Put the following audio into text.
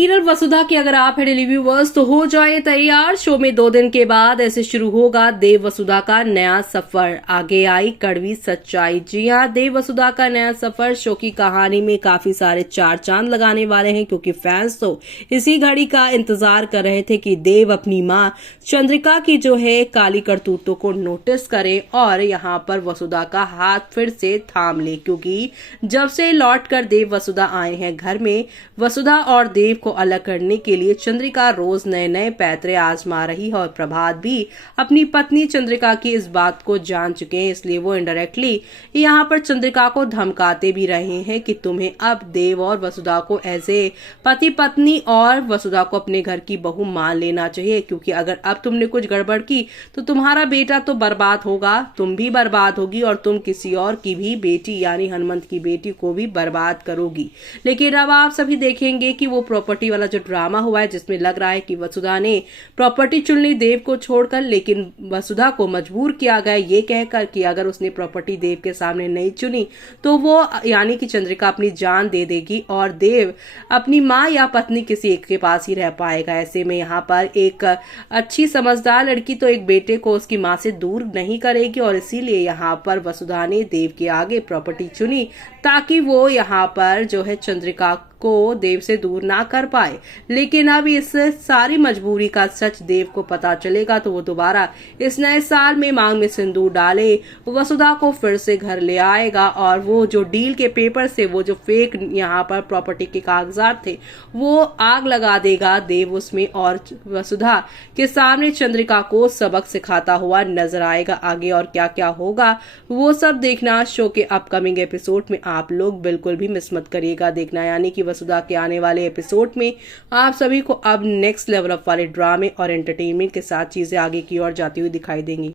Serial वसुधा की अगर आप है डेली व्यूवर्स तो हो जाए तैयार। शो में 2 दिन के बाद ऐसे शुरू होगा देव वसुधा का नया सफर। आगे आई कड़वी सच्चाई। जी हां, देव वसुधा का नया सफर शो की कहानी में काफी सारे चार चांद लगाने वाले हैं, क्योंकि फैंस तो इसी घड़ी का इंतजार कर रहे थे कि देव अपनी मां चंद्रिका की जो है काली करतूतों को नोटिस करे और यहाँ पर वसुधा का हाथ फिर से थाम ले। क्योंकि जब से लौट कर देव वसुधा आए हैं घर में, वसुधा और देव को अलग करने के लिए चंद्रिका रोज नए नए पैतरे आजमा रही है और प्रभात भी अपनी पत्नी चंद्रिका की इस बात को जान चुके हैं। इसलिए वो इनडायरेक्टली यहाँ पर चंद्रिका को धमकाते भी रहे हैं कि तुम्हें अब देव और वसुधा को ऐसे पति पत्नी और वसुधा को अपने घर की बहू मान लेना चाहिए, क्योंकि अगर अब तुमने कुछ गड़बड़ की तो तुम्हारा बेटा तो बर्बाद होगा, तुम भी बर्बाद होगी और तुम किसी और की भी बेटी यानी हनुमंत की बेटी को भी बर्बाद करोगी। लेकिन अब आप सभी देखेंगे कि वो प्रॉपर्टी वाला जो ड्रामा हुआ है, जिसमें लग रहा है कि वसुधा ने प्रॉपर्टी चुन ली देव को छोड़कर, लेकिन वसुधा को मजबूर किया गया ये कहकर कि अगर उसने प्रॉपर्टी देव के सामने नहीं चुनी तो वो यानी कि चंद्रिका अपनी जान दे देगी और देव अपनी माँ या पत्नी किसी एक के पास ही रह पाएगा। ऐसे में यहाँ पर एक अच्छी समझदार लड़की तो एक बेटे को उसकी माँ से दूर नहीं करेगी और इसीलिए यहाँ पर वसुधा ने देव के आगे प्रॉपर्टी चुनी ताकि वो यहाँ पर जो है चंद्रिका को देव से दूर ना कर पाए। लेकिन अब इस सारी मजबूरी का सच देव को पता चलेगा तो वो दोबारा इस नए साल में मांग में सिंदूर डाले वसुधा को फिर से घर ले आएगा और वो जो डील के पेपर से वो जो फेक यहाँ पर प्रॉपर्टी के कागजात थे वो आग लगा देगा देव उसमें और वसुधा के सामने चंद्रिका को सबक सिखाता हुआ नजर आएगा। आगे और क्या क्या होगा वो सब देखना शो के अपकमिंग एपिसोड में आप लोग बिल्कुल भी मिस मत करिएगा देखना। यानी कि वसुधा के आने वाले एपिसोड में आप सभी को अब नेक्स्ट लेवल अप वाले ड्रामे और एंटरटेनमेंट के साथ चीजें आगे की ओर जाती हुई दिखाई देंगी।